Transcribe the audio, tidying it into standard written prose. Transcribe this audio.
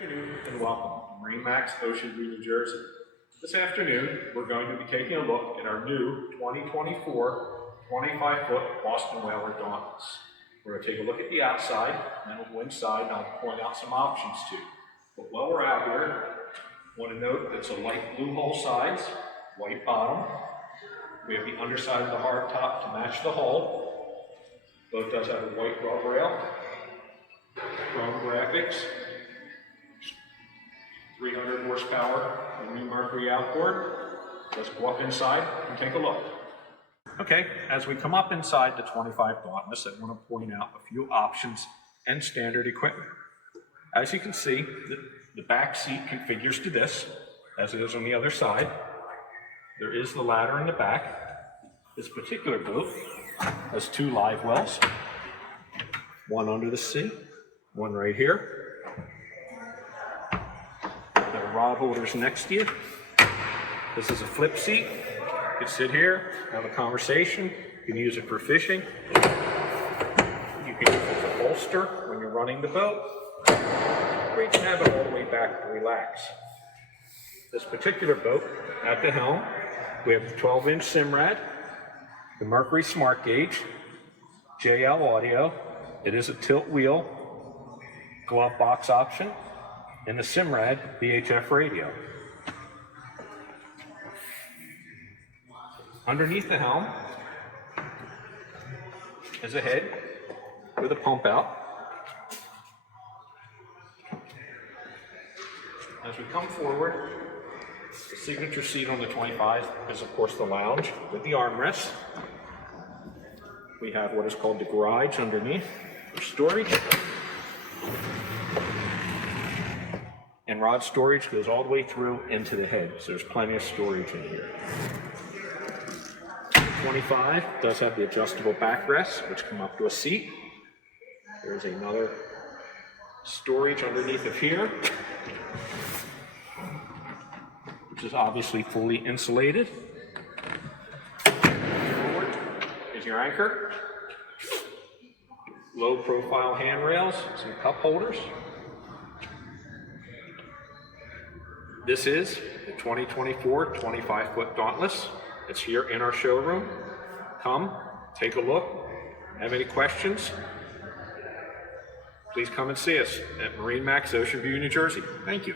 Afternoon and welcome to MarineMax, Ocean View, New Jersey. This afternoon, we're going to be taking a look at our new 2024 25-foot Boston Whaler Dauntless. We're going to take a look at the outside, and then we'll go inside and I'll point out some options too. But while we're out here, I want to note that it's a light blue hull sides, white bottom. We have the underside of the hard top to match the hull. Boat does have a white rub rail, chrome graphics, 300 horsepower Marine Mercury outboard. Let's go up inside and take a look. Okay, as we come up inside the 25 Dauntless, I want to point out a few options and standard equipment. As you can see, the back seat configures to this, as it is on the other side. There is the ladder in the back. This particular boat has two live wells, one under the sea, one right here. There are rod holders next to you. This is a flip seat. You can sit here, have a conversation. You can use it for fishing. You can use it as a bolster when you're running the boat. Or you can have it all the way back to relax. This particular boat, at the helm, we have the 12-inch Simrad, the Mercury Smart Gauge, JL audio. It is a tilt wheel, glove box option, and the Simrad VHF radio. Underneath the helm is a head with a pump out. As we come forward, the signature seat on the 25 is of course the lounge with the armrest. We have what is called the garage underneath for storage. And rod storage goes all the way through into the head, so there's plenty of storage in here. The 25 does have the adjustable backrests, which come up to a seat. There's another storage underneath of here, which is obviously fully insulated. Forward is your anchor, low profile handrails, some cup holders. This is the 2024 25-foot Dauntless. It's here in our showroom. Come, take a look. Have any questions? Please come and see us at MarineMax, Ocean View, New Jersey. Thank you.